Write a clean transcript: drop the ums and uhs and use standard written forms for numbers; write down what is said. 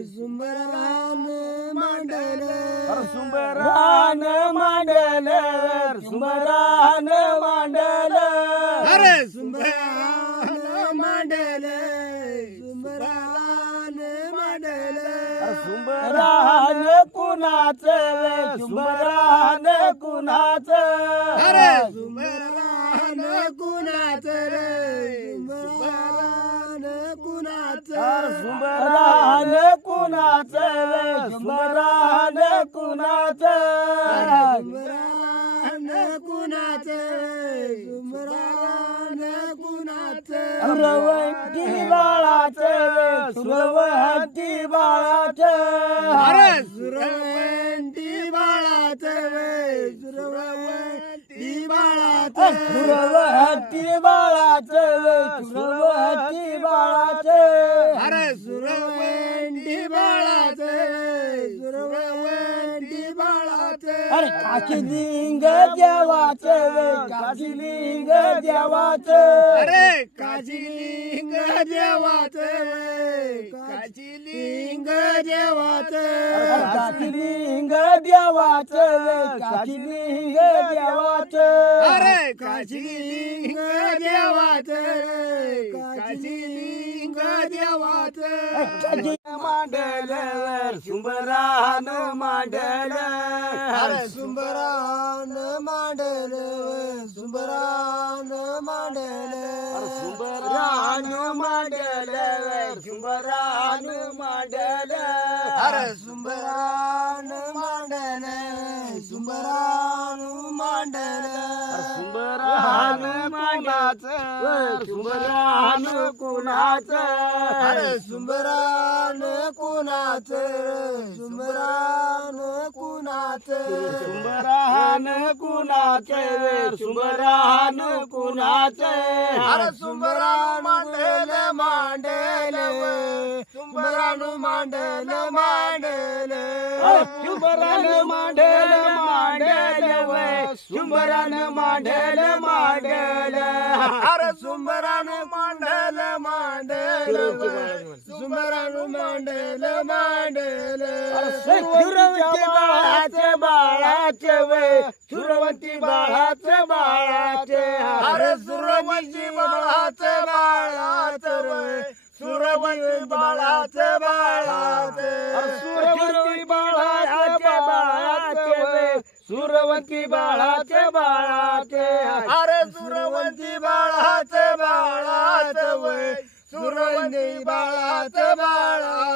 सुंबरान मांडल सुंबरान मांडल सुंबरान मांडल अरे सुंबरान मांडल सुंबरान मांडल सुंबरान कुणाचं सुंबरान कुणाचं अरे सुंबरान कुणाचं रे सुंबरान कुणाचं सुंबरान कुणाचं सुंबरान कुणाचं सुंबरान कुणाचं सुंबरान कुणाचं सुरवंती बाळाचं सुरवंती बाळाचं अरे सुरवंती बाळाचं वे सुरवंती बाळाचं सुरवंती बाळाचं सुरवंती बाळाचं अरे सुरवंती बाळाचं सुरवंती बाळाचं अरे काशीलिंग देवाचं काशीलिंग देवाचं अरे काशीलिंग देवाचं वे काशीलिंग देवाचं काशीलिंग देवाचं काशीलिंग देवाचं अरे काशीलिंग देवाचं रे काशीलिंग देवाचं मांडल सुंबरान मांडल अरे सुंबरान मांडल सुंबरान मांडल सुंबरान मांडल सुंबरान मांडल अरे सुंबरान मांडल सुंबरान मांडल सुंबरान कुणाचं सुंबरान कुणाचं अरे सुंबरान कुणाचं सुंबरान कुणाचं सुंबरान कुणाचं सुंबरान कुणाचं अरे सुंबरान मांडल मांडल सुंबरान मांडल मांडल सुंबरान मांडल मांडल सुंबरान मांडल मांडल अरे सुंबरान मांडल मांडल सुंबरान मांडल मांडल सुरवंती बाळाचे बाळाचे वे सुरवंती बाळाचे बाळाचे अरे सुरवंती बाळाचं बाळाचं रे सुरवंती बाळाचं बाळाचं सुरवंती बाळाचे बाळाचे वे सुरवंती बाळाचे बाळाचे अरे सुरवंती बाळाचं बाळाचं वय सुरवंती बाळाचं बाळा